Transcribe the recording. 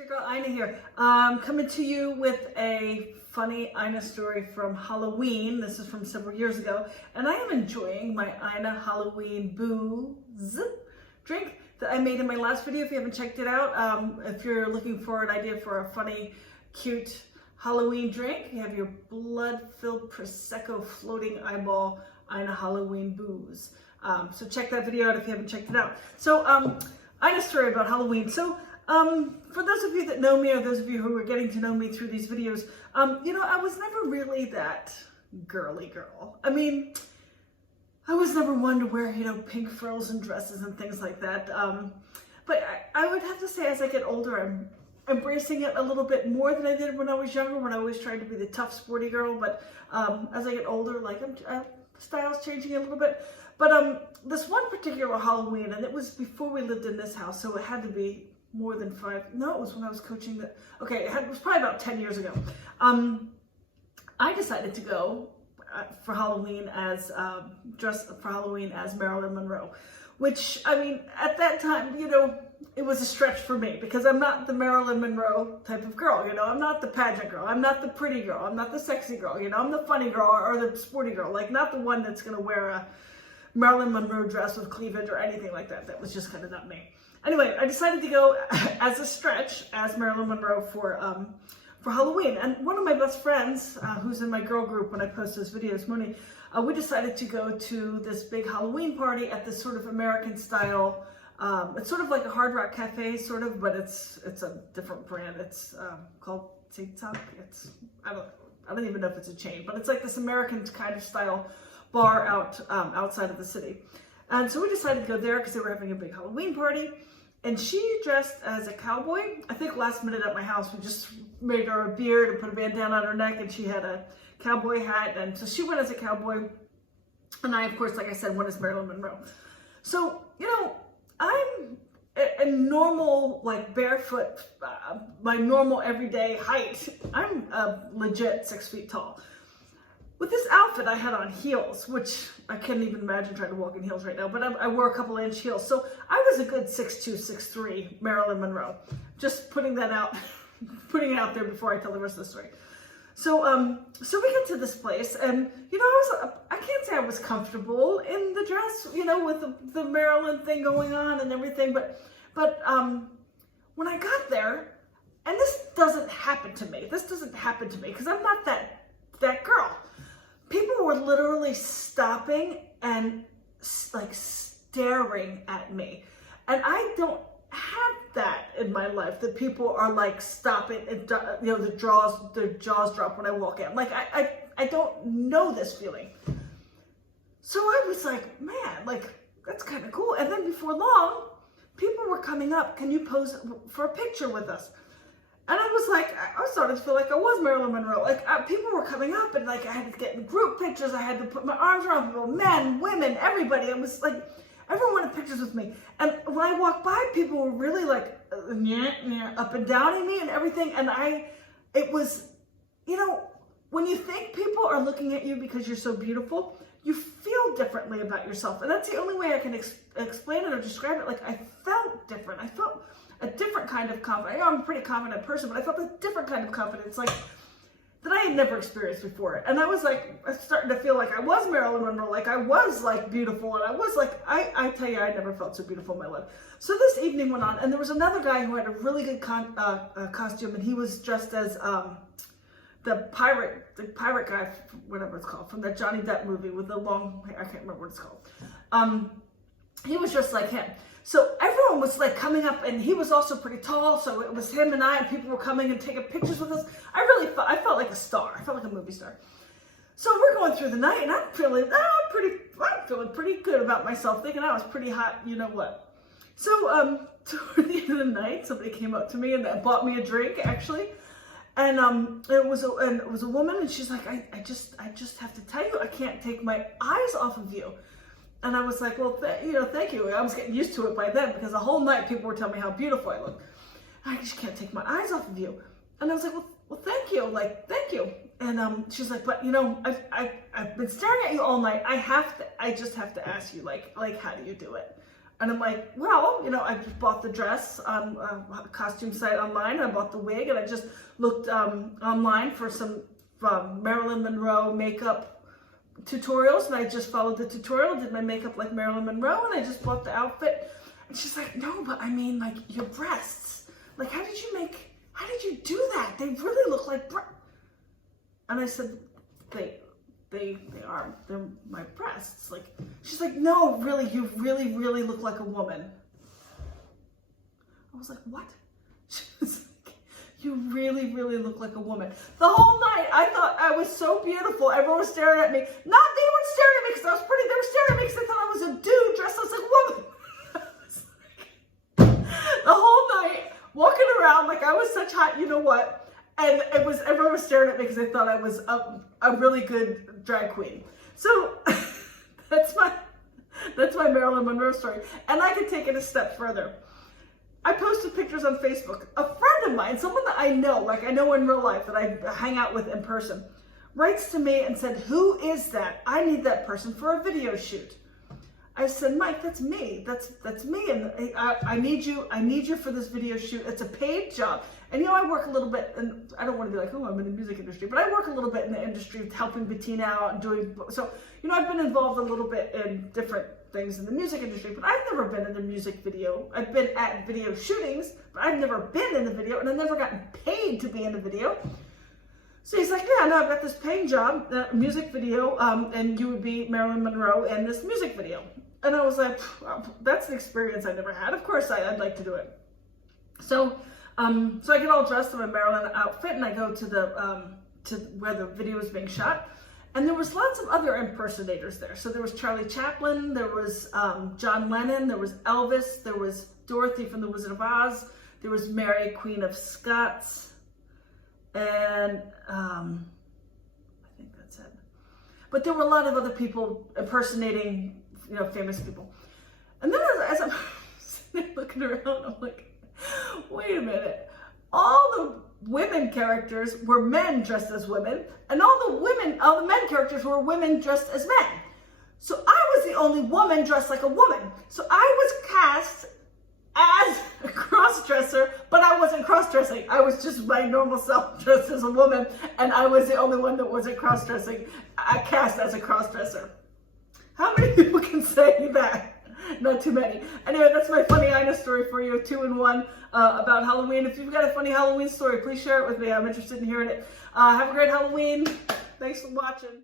Your girl Ina here, coming to you with a funny Ina story from Halloween. This is from several years ago, and I am enjoying my Ina Halloween booze drink that I made in my last video. If you haven't checked it out, if you're looking for an idea for a funny, cute Halloween drink, you have your blood-filled Prosecco floating eyeball Ina Halloween booze. So check that video out if you haven't checked it out. So, Ina's story about Halloween. So, for those of you that know me, or those of you who are getting to know me through these videos, you know, I was never really that girly girl. I mean, I was never one to wear, you know, pink frills and dresses and things like that. But I would have to say, as I get older, I'm embracing it a little bit more than I did when I was younger, when I always tried to be the tough, sporty girl. But as I get older, like, style's changing a little bit. But this one particular Halloween, and it was before we lived in this house, so it had to be more than no, it was when I was coaching it was probably about 10 years ago. I decided to go for Halloween as, dress for Halloween as Marilyn Monroe, which, I mean, at that time, you know, it was a stretch for me because I'm not the Marilyn Monroe type of girl, you know, I'm not the pageant girl, I'm not the pretty girl, I'm not the sexy girl, you know, I'm the funny girl or the sporty girl, like not the one that's gonna wear a Marilyn Monroe dress with cleavage or anything like that. That was just kind of not me. Anyway, I decided to go as a stretch as Marilyn Monroe for Halloween. And one of my best friends, who's in my girl group when I post those videos, Moni, we decided to go to this big Halloween party at this sort of American style. It's sort of like a Hard Rock Cafe, sort of, but it's a different brand. It's called TikTok. I don't even know if it's a chain, but it's like this American kind of style bar outside of the city. And so we decided to go there because they were having a big Halloween party. And she dressed as a cowboy. I think last minute at my house, we just made her a beard and put a bandana on her neck, and she had a cowboy hat. And so she went as a cowboy. And I, of course, like I said, went as Marilyn Monroe. So, you know, I'm a normal, like barefoot, my normal everyday height. I'm a legit 6 feet tall. With this outfit, I had on heels, which I can't even imagine trying to walk in heels right now, but I wore a couple inch heels. So I was a good 6'2", 6'3", Marilyn Monroe. Just putting that out, putting it out there before I tell the rest of the story. So, so we get to this place, and, you know, I can't say I was comfortable in the dress, you know, with the Marilyn thing going on and everything, but when I got there, and this doesn't happen to me, because I'm not that girl. People were literally stopping and like staring at me. And I don't have that in my life, that people are like stopping and, you know, their jaws drop when I walk in. Like, I don't know this feeling. So I was like, man, like, that's kind of cool. And then before long, people were coming up, can you pose for a picture with us? And I was like, I started to feel like I was Marilyn Monroe. Like, people were coming up, and like I had to get in group pictures. I had to put my arms around people, men, women, everybody. It was like, everyone wanted pictures with me. And when I walked by, people were really like, up and downing me and everything. And it was, you know, when you think people are looking at you because you're so beautiful, you feel differently about yourself. And that's the only way I can explain it or describe it. Like, I felt different. I felt a different kind of confidence. You know, I'm a pretty confident person, but I felt a different kind of confidence, like, that I had never experienced before. And I was like, I was starting to feel like I was Marilyn Monroe, like I was like beautiful, and I was like, I tell you, I never felt so beautiful in my life. So this evening went on, and there was another guy who had a really good costume, and he was dressed as the pirate guy, whatever it's called, from that Johnny Depp movie with the long hair. I can't remember what it's called. He was just like him. So everyone was like coming up, and he was also pretty tall, so it was him and I, and people were coming and taking pictures with us. I felt like a star. I felt like a movie star. So we're going through the night, and I'm feeling pretty good about myself, thinking I was pretty hot, you know what. So toward the end of the night, somebody came up to me and bought me a drink, actually. And it was a woman, and she's like, I just have to tell you, I can't take my eyes off of you. And I was like, well, you know, thank you. I was getting used to it by then, because the whole night people were telling me how beautiful I looked. I just can't take my eyes off of you. And I was like, well, thank you. Like, thank you. And she's like, but you know, I've been staring at you all night. I just have to ask you, like, how do you do it? And I'm like, well, you know, I just bought the dress on a costume site online. I bought the wig, and I just looked online for some Marilyn Monroe makeup tutorials, and I just followed the tutorial, did my makeup like Marilyn Monroe, and I just bought the outfit. And she's like, no, but I mean, like, your breasts. Like, how did you do that? They really look like breasts. And I said, they're my breasts. Like, she's like, no, really, you really, really look like a woman. I was like, what? She was like, you really, really look like a woman. The whole night, I thought I was so beautiful. Everyone was staring at me. They weren't staring at me because I was pretty. They were staring at me because they thought I was a dude dressed as a woman. The whole night, walking around like I was such hot, you know what? And everyone was staring at me because they thought I was a really good drag queen. So that's my Marilyn Monroe story. And I could take it a step further. I posted pictures on Facebook. A friend of mine, someone that I know, like I know in real life, that I hang out with in person, writes to me and said, who is that? I need that person for a video shoot. I said, Mike, that's me. That's me, and I need you for this video shoot. It's a paid job. And you know, I work a little bit, and I don't want to be like, oh, I'm in the music industry, but I work a little bit in the industry, helping Bettina out and doing, so, you know, I've been involved a little bit in different things in the music industry, but I've never been in a music video. I've been at video shootings, but I've never been in the video, and I've never gotten paid to be in the video. So he's like, yeah, no, I've got this paying job, music video, and you would be Marilyn Monroe in this music video. And I was like, that's an experience I never had. Of course, I'd like to do it. So I get all dressed in my Marilyn outfit, and I go to where the video was being shot. And there was lots of other impersonators there. So there was Charlie Chaplin, there was John Lennon, there was Elvis, there was Dorothy from The Wizard of Oz, there was Mary, Queen of Scots, and I think that's it. But there were a lot of other people impersonating, you know, famous people. And then as I'm sitting there looking around, I'm like, wait a minute. All the women characters were men dressed as women, and all the men characters were women dressed as men. So I was the only woman dressed like a woman. So I was cast as a cross-dresser, but I wasn't cross-dressing. I was just my normal self dressed as a woman, and I was the only one that wasn't cross-dressing. I cast as a cross-dresser. How many people can say that? Not too many. Anyway, that's my funny Ina story for you, 2-in-1 about Halloween. If you've got a funny Halloween story, please share it with me. I'm interested in hearing it. Have a great Halloween. Thanks for watching.